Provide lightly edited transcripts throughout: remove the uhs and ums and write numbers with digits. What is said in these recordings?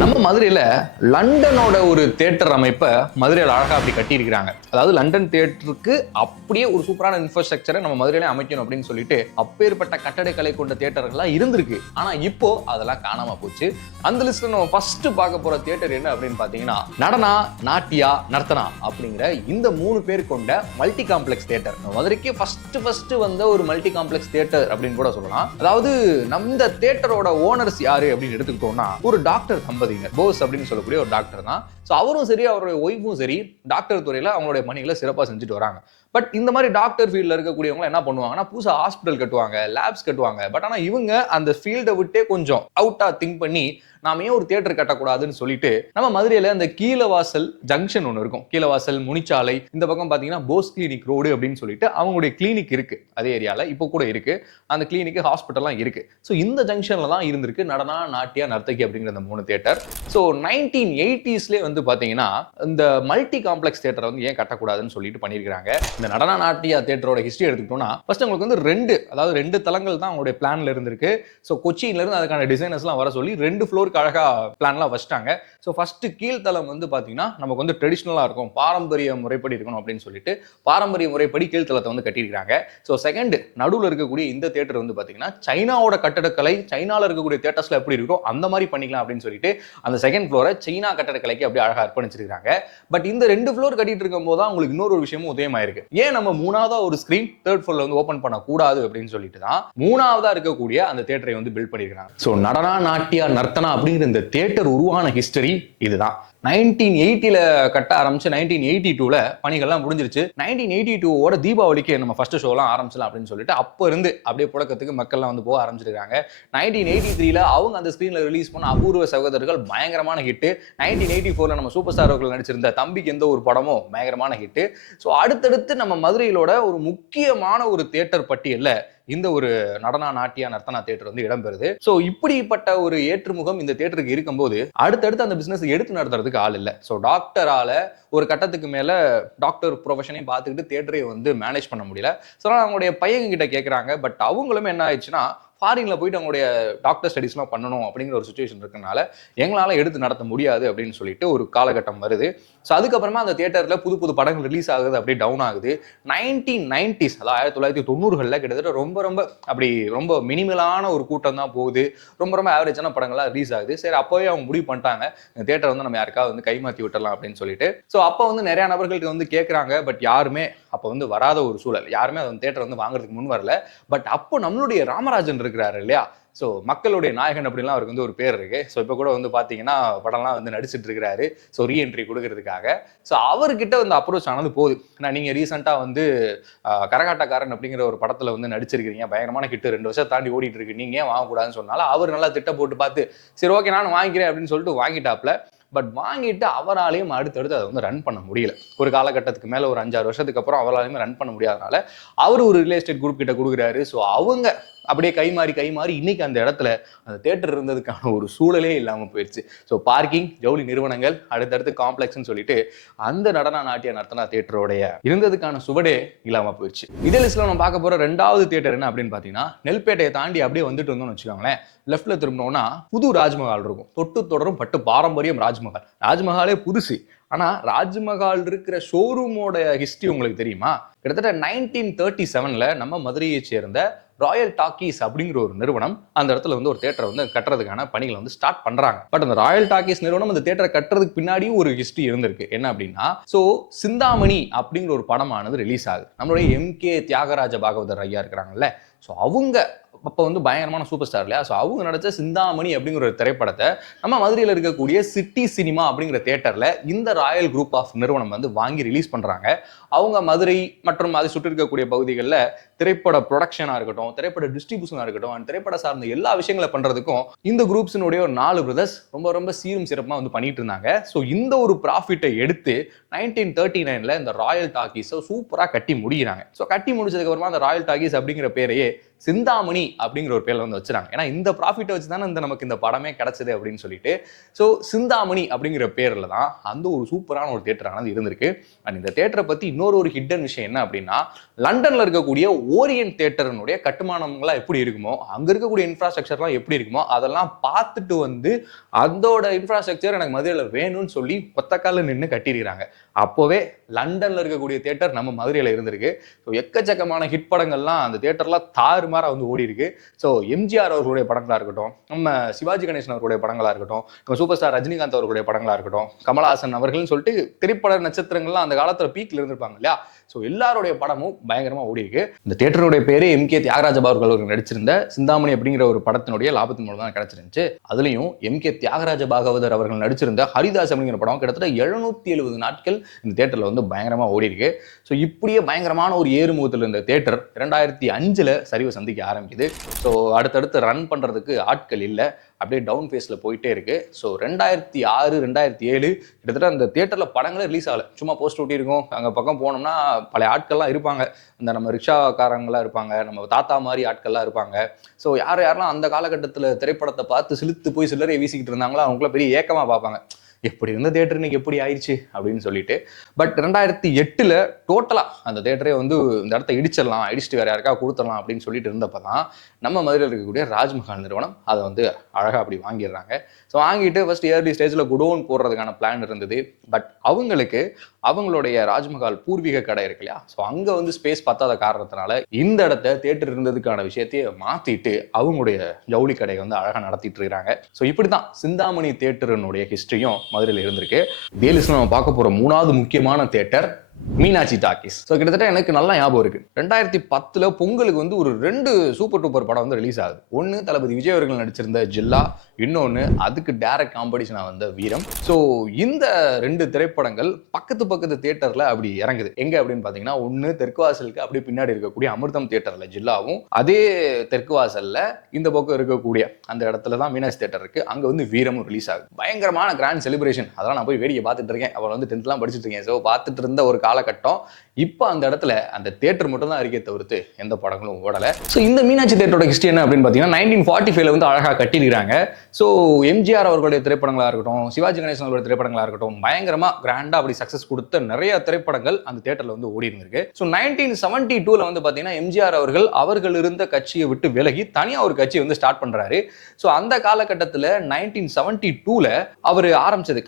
நம்ம மதுரையில லண்டனோட ஒரு தியேட்டர் அமைப்பை மதுரையில் அழகா அப்படி கட்டியிருக்கிறாங்க. அதாவது லண்டன் தியேட்டருக்கு அப்படியே ஒரு சூப்பரான இன்ஃப்ராஸ்ட்ரக்சரை நம்ம மதுரையில அமைக்கணும் அப்படின்னு சொல்லிட்டு அப்பேற்பட்ட கட்டடக்கலை கொண்ட தியேட்டர்கள்லாம் இருந்திருக்கு. ஆனா இப்போ அதெல்லாம் காணாம போச்சு. அந்த லிஸ்ட்ல நம்ம ஃபர்ஸ்ட் பார்க்க போற தியேட்டர் என்ன அப்படின்னு பாத்தீங்கன்னா நடனா, நாட்டியா, நர்த்தனா அப்படிங்கிற இந்த 3 பேர் கொண்ட மல்டி காம்ப்ளெக்ஸ் தியேட்டர். மதுரைக்கு ஃபர்ஸ்ட் வந்த ஒரு மல்டி காம்ப்ளெக்ஸ் தியேட்டர் அப்படின்னு கூட சொல்லலாம். அதாவது நம்ம தியேட்டரோட ஓனர்ஸ் யாரு அப்படின்னு எடுத்துக்கிட்டோம்னா ஒரு டாக்டர் தம்பதியினர், போஸ் அப்படின்னு சொல்லக்கூடிய ஒரு டாக்டர் தான். ஸோ அவரும் சரி அவருடைய ஒய்ஃபும் சரி டாக்டர் துறையில அவங்களுடைய பணிகளை சிறப்பாக செஞ்சுட்டு வராங்க. பட் இந்த மாதிரி டாக்டர் ஃபீல்ட்ல இருக்கக்கூடியவங்க என்ன பண்ணுவாங்கன்னா புதுசா ஹாஸ்பிட்டல் கட்டுவாங்க, லேப்ஸ் கட்டுவாங்க. பட் ஆனா இவங்க அந்த ஃபீல்டை விட்டே கொஞ்சம் அவுட்டா திங்க் பண்ணி நாம ஏன் ஒரு தியேட்டர் கட்டக்கூடாதுன்னு சொல்லிட்டு நம்ம மதுரையில அந்த கீழவாசல் ஜங்ஷன் ஒன்று இருக்கும். கீழவாசல், முனிச்சாலை, இந்த பக்கம் பாத்தீங்கன்னா போஸ் கிளினிக் ரோடு அப்படின்னு சொல்லிட்டு அவங்களுடைய கிளினிக் இருக்கு. அதே ஏரியால இப்போ கூட இருக்கு. அந்த கிளினிக் ஹாஸ்பிட்டல்லாம் இருக்கு. ஸோ இந்த ஜங்ஷன்ல தான் இருந்திருக்கு நடனா, நாட்டியா, நர்த்தகி அப்படிங்கிற அந்த 3 தியேட்டர். ஸோ 1980ஸ்லேயே வந்து பாத்தீங்கன்னா இந்த மல்டி காம்ப்ளெக்ஸ் தியேட்டர் வந்து ஏன் கட்டக்கூடாதுன்னு சொல்லிட்டு பண்ணியிருக்காங்க. இந்த நடனா, நாட்டியா தியேட்டரோட ஹிஸ்டரி எடுத்துக்கிட்டோம்னா ஃபர்ஸ்ட் உங்களுக்கு வந்து 2 தளங்கள் தான் அவங்களுடைய பிளான்ல இருந்திருக்கு. ஸோ கொச்சின்ல இருந்து அதுக்கான டிசைனர்ஸ்லாம் வர சொல்லி 2 ஃப்ளோருக்கு அழகா பிளான்லாம் வச்சிட்டாங்க. ஸோ ஃபர்ஸ்ட் கீழ்த்தளம் வந்து பாத்தீங்கன்னா நமக்கு வந்து ட்ரெடிஷனலா இருக்கும், பாரம்பரிய முறைப்படி இருக்கணும் அப்படின்னு சொல்லிட்டு பாரம்பரிய முறைப்படி கீழ்த்தளத்தை வந்து கட்டியிருக்காங்க. ஸோ செகண்ட் நடுவில் இருக்கக்கூடிய இந்த தியேட்டர் வந்து பாத்தீங்கன்னா சைனாவோட கட்டடக்கலை, சைனால இருக்கக்கூடிய தியேட்டர்ஸ்ல எப்படி இருக்கோ அந்த மாதிரி பண்ணிக்கலாம் அப்படின்னு சொல்லிட்டு அந்த செகண்ட் ஃப்ளோரை சைனா கட்டடக்கலைக்கு அப்படியே அழகா அர்ப்பணிச்சிருக்காங்க. பட் இந்த 2 ஃப்ளோர் கட்டிட்டு இருக்கும் போது தான் உங்களுக்கு இன்னொரு விஷயமும் உதயமாயிருக்கு. ஏன் நம்ம 3ஆவதா ஒரு ஸ்கிரீன் 3rd ஃப்ளோர்ல வந்து ஓபன் பண்ண கூடாது அப்படின்னு சொல்லிட்டு தான் 3ஆவதா இருக்கக்கூடிய அந்த தியேட்டரை வந்து பில்ட் பண்ணிருக்காங்க. ஸோ நடனா, நாட்டியா, நர்த்தனா அப்படிங்கிற இந்த தியேட்டர் உருவான ஹிஸ்டரி இதுதான். 1980ல கட்ட ஆரம்பிச்சு 1982ல பணிகள்லாம் முடிஞ்சிருச்சு. 1982ஓட தீபாவளிக்கு நம்ம ஃபர்ஸ்ட் ஷோலாம் ஆரம்பிச்சலாம் அப்படின்னு சொல்லிட்டு அப்ப இருந்து அப்படியே புழக்கத்துக்கு மக்கள்லாம் வந்து போக ஆரம்பிச்சிருக்காங்க. 1983ல அவங்க அந்த ஸ்கிரீன்ல ரிலீஸ் பண்ண அபூர்வ சகோதரர்கள் பயங்கரமான ஹிட். 1984ல நம்ம சூப்பர் ஸ்டார் அவர்கள் நடிச்சிருந்த தம்பிக்கு எந்த ஒரு படமும் பயங்கரமான ஹிட். ஸோ அடுத்தடுத்து நம்ம மதுரையிலோட ஒரு முக்கியமான ஒரு தியேட்டர் பட்டியல்ல இந்த ஒரு நடனா, நாட்டியா, நர்த்தனா தியேட்டர் வந்து இடம்பெறுது. சோ இப்படிப்பட்ட ஒரு ஏற்றுமுகம் இந்த தியேட்டருக்கு இருக்கும்போது அடுத்தடுத்து அந்த பிசினஸ் எடுத்து நடத்துறதுக்கு ஆள் இல்ல. சோ டாக்டரால ஒரு கட்டத்துக்கு மேல டாக்டர் ப்ரொஃபஷனையும் பார்த்துக்கிட்டு தியேட்டரை வந்து மேனேஜ் பண்ண முடியல. ஸோ அவங்களுடைய பையன் கிட்ட கேட்கறாங்க. பட் அவங்களுமே என்ன ஆயிடுச்சுன்னா ஃபாரின்ல போயிட்டு அவங்களுடைய டாக்டர் ஸ்டடிஸ்லாம் பண்ணணும் அப்படிங்கிற ஒரு சுச்சுவேஷன் இருக்கனால எங்களால எடுத்து நடத்த முடியாது அப்படின்னு சொல்லிட்டு ஒரு காலகட்டம் வருது. ஸோ அதுக்கப்புறமா அந்த தியேட்டர்ல புது புது படங்கள் ரிலீஸ் ஆகுது, அப்படியே டவுன் ஆகுது. 1990s அதாவது 1990களில் கிட்டத்தட்ட ரொம்ப மினிமலான ஒரு கூட்டம் தான் போகுது. ரொம்ப ஆவரேஜான படங்கள்லாம் ரிலீஸ் ஆகுது. சரி அப்போவே அவங்க முடிவு பண்ணிட்டாங்க இந்த தியேட்டர் வந்து நம்ம யாருக்காவது வந்து கைமாற்றி விட்டுறலாம் அப்படின்னு சொல்லிட்டு. ஸோ அப்போ வந்து நிறைய நபர்களுக்கு வந்து கேட்குறாங்க. பட் யாருமே அப்போ வந்து வராத ஒரு சூழல், யாருமே அந்த தியேட்டர் வந்து வாங்குறதுக்கு முன் வரல. பட் அப்போ நம்மளுடைய ராமராஜன் இருக்கிறாரு இல்லையா, ஸோ மக்களுடைய நாயகன் அப்படின்லாம் அவருக்கு வந்து ஒரு பேர் இருக்கு. ஸோ இப்போ கூட வந்து பார்த்தீங்கன்னா படம்லாம் வந்து நடிச்சிட்டு இருக்கிறாரு. ஸோ ரீஎன்ட்ரி கொடுக்கறதுக்காக. ஸோ அவர்கிட்ட வந்து அப்ரோச் ஆனது போகுது. நீங்கள் ரீசெண்டாக வந்து கரகாட்டக்காரன் அப்படிங்கிற ஒரு படத்தில் வந்து நடிச்சிருக்கிறீங்க, பயங்கரமான ஹிட், 2 வருஷம் தாண்டி ஓடிட்டு இருக்கு, நீங்கள் ஏன் வாங்கக்கூடாதுன்னு சொன்னாலும் அவர் நல்லா திட்டம் போட்டு பார்த்து சரி ஓகே நானும் வாங்கிக்கிறேன் அப்படின்னு சொல்லிட்டு வாங்கிட்டாப்ல. பட் வாங்கிட்டு அவராலையும் அடுத்தடுத்து அதை வந்து ரன் பண்ண முடியல. ஒரு காலகட்டத்துக்கு மேல ஒரு 5-6 வருஷத்துக்கு அப்புறம் அவராலையுமே ரன் பண்ண முடியாதனால அவர் ஒரு ரியல் எஸ்டேட் குரூப் கிட்ட கொடுக்குறாரு. ஸோ அவங்க அப்படியே கைமாறி இன்னைக்கு அந்த இடத்துல அந்த தியேட்டர் இருந்ததுக்கான ஒரு சூழலே இல்லாம போயிடுச்சு. ஸோ பார்க்கிங், ஜவுளி நிறுவனங்கள், அடுத்தடுத்து காம்ப்ளெக்ஸ்ன்னு சொல்லிட்டு அந்த நடன, நாட்டிய, நர்த்தனா தியேட்டரோடைய இருந்ததுக்கான சுவடே இல்லாம போயிடுச்சு. இதே லிஸ்ட்ல நம்ம பார்க்க போற 2வது தியேட்டர் என்ன அப்படின்னு பாத்தீங்கன்னா நெல்பேட்டையை தாண்டி அப்படியே வந்துட்டு வந்தோம்னு வச்சுக்கோங்களேன். லெஃப்ட்ல திரும்பினோம்னா புது ராஜ்மஹால் இருக்கும். தொட்டு தொடரும் பட்டு பாரம்பரியம் ராஜ்மஹால். ராஜ்மஹாலே புதுசு. ஆனா ராஜ்மஹால் இருக்கிற ஷோரூமோட ஹிஸ்டரி உங்களுக்கு தெரியுமா? கிட்டத்தட்ட 1937ல நம்ம மதுரையை சேர்ந்த ராயல் டாக்கீஸ் அப்படிங்கிற ஒரு நிறுவனம் அந்த இடத்துல வந்து ஒரு தியேட்டரை வந்து கட்டுறதுக்கான பணிகளை வந்து ஸ்டார்ட் பண்றாங்க. பட் அந்த ராயல் டாக்கீஸ் நிறுவனம் அந்த தியேட்டரை கட்டுறதுக்கு பின்னாடியும் ஒரு ஹிஸ்டரி இருந்திருக்கு. என்ன அப்படின்னா சோ சிந்தாமணி அப்படிங்கிற ஒரு படமானது ரிலீஸ் ஆகுது. நம்மளுடைய எம்.கே. தியாகராஜ பாகவதர் ஐயா இருக்கிறாங்கல்ல, ஸோ அவங்க அப்போ வந்து பயங்கரமான சூப்பர் ஸ்டார் இல்லையா, ஸோ அவங்க நடிச்ச சிந்தாமணி அப்படிங்கிற ஒரு திரைப்படத்தை நம்ம மதுரையில் இருக்கக்கூடிய சிட்டி சினிமா அப்படிங்கிற தியேட்டர்ல இந்த ராயல் குரூப் ஆஃப் நிறுவனம் வந்து வாங்கி ரிலீஸ் பண்றாங்க. அவங்க மதுரை மற்றும் அதை சுற்றி இருக்கக்கூடிய பகுதிகளில் திரைப்பட ப்ரொடக்ஷனா இருக்கட்டும், திரைப்பட டிஸ்ட்ரிபியூஷனா இருக்கட்டும், அண்ட் திரைப்பட சார்ந்த எல்லா விஷயங்களை பண்றதுக்கும் இந்த குரூப்ஸினுடைய ஒரு 4 பிரதர்ஸ் ரொம்ப சீரும் சிறப்பாக வந்து பண்ணிட்டு இருந்தாங்க. ஸோ இந்த ஒரு ப்ராஃபிட்டை எடுத்து 1939ல இந்த ராயல் டாக்கீஸை சூப்பராக கட்டி முடிக்கிறாங்க. ஸோ கட்டி முடிச்சதுக்கு அப்புறமா அந்த ராயல் டாக்கீஸ் அப்படிங்கிற பேரையே சிந்தாமணி அப்படிங்கிற ஒரு பேர்ல வந்து வச்சுறாங்க. ஏன்னா இந்த ப்ராஃபிட்டை வச்சு தானே நமக்கு இந்த படமே கிடைச்சது அப்படின்னு சொல்லிட்டு. ஸோ சிந்தாமணி அப்படிங்கிற பேர்ல தான் அந்த ஒரு சூப்பரான ஒரு தியேட்டரானது இருந்திருக்கு. அண்ட் இந்த தியேட்டரை பத்தி இன்னொரு ஹிடன் விஷயம் என்ன அப்படின்னா லண்டன்ல இருக்கக்கூடிய ஓரியன்ட் தியேட்டர்னுடைய கட்டுமானங்கள்லாம் எப்படி இருக்குமோ, அங்க இருக்கக்கூடிய இன்ஃப்ராஸ்ட்ரக்சர்லாம் எப்படி இருக்குமோ அதெல்லாம் பார்த்துட்டு வந்து அதோட இன்ஃப்ராஸ்ட்ரக்சர் எனக்கு மதுரையில் வேணும்னு சொல்லி ஒத்தக்கால நின்று கட்டியிருக்கிறாங்க. அப்போவே லண்டன்ல இருக்கக்கூடிய தியேட்டர் நம்ம மதுரையில் இருந்திருக்கு. ஸோ எக்கச்சக்கமான ஹிட் படங்கள்லாம் அந்த தியேட்டர்லாம் தாறுமாறா வந்து ஓடி இருக்கு. ஸோ எம்ஜிஆர் அவர்களுடைய படங்களா இருக்கட்டும், நம்ம சிவாஜி கணேசன் அவர்களுடைய படங்களா இருக்கட்டும், நம்ம சூப்பர் ஸ்டார் ரஜினிகாந்த் அவர்களுடைய படங்களா இருக்கட்டும், கமலஹாசன் அவர்கள்னு சொல்லிட்டு திரைப்பட நட்சத்திரங்கள்லாம் அந்த காலத்துல பீக்ல இருந்திருப்பாங்க இல்லையா. ஸோ எல்லாருடைய படமும் பயங்கரமா ஓடி இருக்கு. இந்த தியேட்டருடைய பேரு எம்.கே. தியாகராஜ பாகவதர் அவர்கள் நடிச்சிருந்த சிந்தாமணி அப்படிங்கிற ஒரு படத்தினுடைய லாபத்தின் மூலம் தான் கிடைச்சிருந்துச்சு. அதுலயும் எம்.கே. தியாகராஜ பாகவதர் அவர்கள் நடிச்சிருந்த ஹரிதாஸ் அப்படிங்கிற படம் கிட்டத்தட்ட 770 நாட்கள் இந்த தியேட்டர்ல வந்து பயங்கரமா ஓடி இருக்கு. ஸோ இப்படியே பயங்கரமான ஒரு ஏறுமுகத்தில் இருந்த தியேட்டர் 2005 சரிவை சந்திக்க ஆரம்பிக்குது. ஸோ அடுத்தடுத்து ரன் பண்றதுக்கு ஆட்கள் இல்லை, அப்படியே டவுன் ஃபேஸில் போயிட்டே இருக்கு. ஸோ 2006 2007 கிட்டத்தட்ட அந்த தியேட்டரில் படங்களே ரிலீஸ் ஆகலை, சும்மா போஸ்ட் ஒட்டி இருக்கும். அங்கே பக்கம் போனோம்னா பழைய ஆட்கள்லாம் இருப்பாங்க, அந்த நம்ம ரிக்ஷாக்காரங்களாம் இருப்பாங்க, நம்ம தாத்தா மாதிரி ஆட்கள்லாம் இருப்பாங்க. ஸோ யாரெல்லாம் அந்த காலகட்டத்தில் திரைப்படத்தை பார்த்து சிலுத்து போய் சில்லறை வீசிக்கிட்டு இருந்தாங்களோ அவங்களுக்குள்ள பெரிய ஏக்கமாக பார்ப்பாங்க, எப்படி இருந்த தியேட்டர் இன்னைக்கு எப்படி ஆயிடுச்சு அப்படின்னு சொல்லிட்டு. பட் 2008 டோட்டலா அந்த தியேட்டரே வந்து இந்த இடத்த இடிச்சிட்டு வேற யாருக்கா கொடுத்துடலாம் அப்படின்னு சொல்லிட்டு இருந்தப்பதான் நம்ம மதுரையில் இருக்கக்கூடிய ராஜ்மஹால் நிறுவனம் அதை வந்து அழகா அப்படி வாங்கிடுறாங்க. ஸோ வாங்கிட்டு ஃபர்ஸ்ட் இயர்லி ஸ்டேஜில் குடோன் போடுறதுக்கான பிளான் இருந்தது. பட் அவங்களுக்கு அவங்களுடைய ராஜ்மஹால் பூர்வீக கடை இருக்கு இல்லையா, ஸோ அங்கே வந்து ஸ்பேஸ் பத்தாத காரணத்தினால இந்த இடத்த தியேட்டர் இருந்ததுக்கான விஷயத்தையே மாற்றிட்டு அவங்களுடைய ஜவுளி கடையை வந்து அழகாக நடத்திட்டு இருக்கிறாங்க. ஸோ இப்படி தான் சிந்தாமணி தியேட்டருடைய ஹிஸ்ட்ரியும் மதுரையில் இருந்திருக்கு. இதே லிஸ்ட்ல நம்ம பார்க்க போகிற 3வது முக்கியமான தியேட்டர் மீனாட்சி டாக்கீஸ். ஸோ கிட்டத்தட்ட எனக்கு நல்லா ஞாபகம் இருக்கு, 2010 பொங்கலுக்கு வந்து ஒரு 2 சூப்பர் டூப்பர் படம் வந்து ரிலீஸ் ஆகுது. ஒன்று தளபதி விஜய் அவர்கள் நடிச்சிருந்த ஜில்லா, இன்னொன்று அதுக்கு டைரக்ட் காம்படிஷனா வந்த வீரம். ஸோ இந்த 2 திரைப்படங்கள் பக்கத்து தியேட்டர்ல அப்படி இறங்குது. எங்க அப்படின்னு பார்த்தீங்கன்னா, ஒன்று தெற்கு வாசலுக்கு அப்படியே பின்னாடி இருக்கக்கூடிய அமிர்தம் தியேட்டர்ல ஜில்லாவும், அதே தெற்கு வாசல்ல இந்த பக்கம் இருக்கக்கூடிய அந்த இடத்துல தான் மீனாட்சி தியேட்டர் இருக்கு, அங்க வந்து வீரமும் ரிலீஸ் ஆகுது. பயங்கரமான கிராண்ட் செலிப்ரேஷன். அதெல்லாம் நான் போய் வேடிக்கை பார்த்துட்டு இருக்கேன். அப்புறம் வந்து 10th படிச்சுட்டு இருக்கேன். ஸோ பார்த்துட்டு இருந்த ஒரு காலகட்டம். இப்போ அந்த இடத்துல அந்த தியேட்டர் மட்டும் தான் இருக்கே தவிர்த்து எந்த படங்களும் ஓடலை. ஸோ இந்த மீனாட்சி தியேட்டரோட ஹிஸ்ட்ரி என்ன அப்படின்னு பார்த்தீங்கன்னா, 1945 வந்து அழகாக கட்டியிருக்காங்க. ஸோ எம்ஜிஆர் அவர்களுடைய திரைப்படங்களாக இருக்கட்டும், சிவாஜி கணேசன் அவர்களுடைய திரைப்படங்களாக இருக்கட்டும், பயங்கரமா கிராண்டா அப்படி சக்சஸ் கொடுத்த நிறைய திரைப்படங்கள் அந்த தியேட்டர்ல வந்து ஓடி இருந்திருக்கு. ஸோ 1972 வந்து பார்த்தீங்கன்னா எம்ஜிஆர் அவர்கள் இருந்த கட்சியை விட்டு விலகி தனியாக ஒரு கட்சியை வந்து ஸ்டார்ட் பண்றாரு. ஸோ அந்த காலகட்டத்தில் 1972 அவர்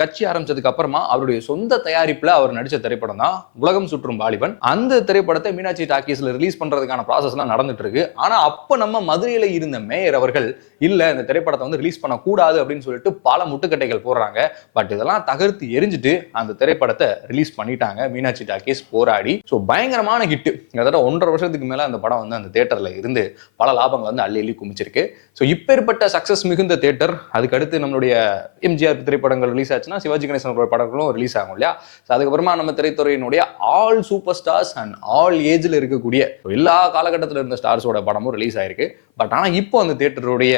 கட்சி ஆரம்பிச்சதுக்கு அப்புறமா அவருடைய சொந்த தயாரிப்புல அவர் நடிச்ச திரைப்படம் தான் உலகம் சுற்றும் வாலிபன். அந்த திரைப்படத்தை மீனாட்சி டாக்கீஸ்ல ரிலீஸ் பண்றதுக்கான ப்ராசஸ் எல்லாம் நடந்துட்டு இருக்கு. ஆனா அப்ப நம்ம மதுரையில இருந்த மேயர் அவர்கள் இல்ல இந்த திரைப்படத்தை வந்து ரிலீஸ் பண்ண கூடாது அப்படின்னு சொல்லிட்டு பல முட்டுக்கட்டைகள் போடுறாங்க. பட் இதெல்லாம் தகர்த்து எரிஞ்சிட்டு அந்த திரைப்படத்தை ரிலீஸ் பண்ணிட்டாங்க மீனாட்சி டாக்கீஸ் போராடி. ஸோ பயங்கரமான ஹிட். கிட்டத்தட்ட 1.5 வருஷத்துக்கு மேல அந்த படம் வந்து அந்த தியேட்டர்ல இருந்து பல லாபங்கள் வந்து அள்ளி குமிச்சிருக்கு. ஸோ இப்பேற்பட்ட சக்சஸ் மிகுந்த தியேட்டர். அதுக்கடுத்து நம்மளுடைய எம்ஜிஆர் திரைப்படங்கள் ரிலீஸ் ஆச்சுன்னா சிவாஜி கணேசன் படங்களும் ரிலீஸ் ஆகும் இல்லையா. அதுக்கப்புறமா நம்ம திரைத்துறையினுடைய all super stars and all ஏஜ்ல இருக்கக்கூடிய எல்லா காலகட்டத்தில் இருந்த ஸ்டார்ஸோட படமும் ரிலீஸ் ஆயிருக்கு. பட் ஆனால் இப்போ அந்த தியேட்டருடைய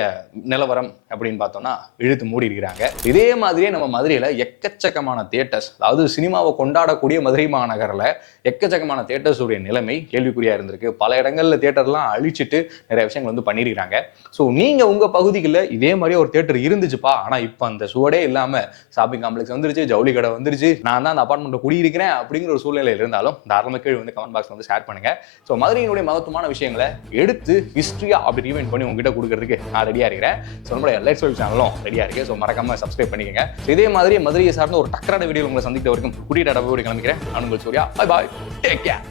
நிலவரம் அப்படின்னு பார்த்தோம்னா இழுத்து மூடி இருக்கிறாங்க. இதே மாதிரியே நம்ம மதுரையில் எக்கச்சக்கமான தியேட்டர்ஸ், அதாவது சினிமாவை கொண்டாடக்கூடிய மதுரை மாநகரில் எக்கச்சக்கமான தியேட்டர்ஸுடைய நிலைமை கேள்விக்குறியா இருந்திருக்கு. பல இடங்கள்ல தியேட்டர்லாம் அழிச்சிட்டு நிறைய விஷயங்கள் வந்து பண்ணியிருக்காங்க. ஸோ நீங்க உங்க பகுதிகளில் இதே மாதிரி ஒரு தியேட்டர் இருந்துச்சுப்பா, ஆனால் இப்போ அந்த சுவடே இல்லாமல் ஷாப்பிங் காம்ப்ளெக்ஸ் வந்துருச்சு, ஜவுளி கடை வந்துருச்சு, நான் தான் அந்த அபார்ட்மெண்ட்டில் குடியிருக்கிறேன் அப்படிங்கிற ஒரு சூழ்நிலையில் இருந்தாலும் தாராளமாக கீழே வந்து கமெண்ட் பாக்ஸ் வந்து ஷேர் பண்ணுங்க. ஸோ மதுரையினுடைய மகத்துவமான விஷயங்களை எடுத்து ஹிஸ்ட்ரியா அப்படி ரிவைண்ட் பண்ணி உங்ககிட்ட கொடுக்கறதுக்கு நான் ரெடியா இருக்கிறேன். ஸோ நம்மளுடைய லைட்ஸ் வைப் சேனலும் ரெடியா இருக்கு. ஸோ மறக்காம சப்ஸ்கிரைப் பண்ணிக்கங்க. இதே மாதிரி மதுரையை சார்ந்த ஒரு டக்கரான வீடியோ உங்களை சந்திக்க வரைக்கும் கூட்டிட்டு கிளம்பிக்கிறேன். நான் உங்கள் Surya. Bye bye, take care.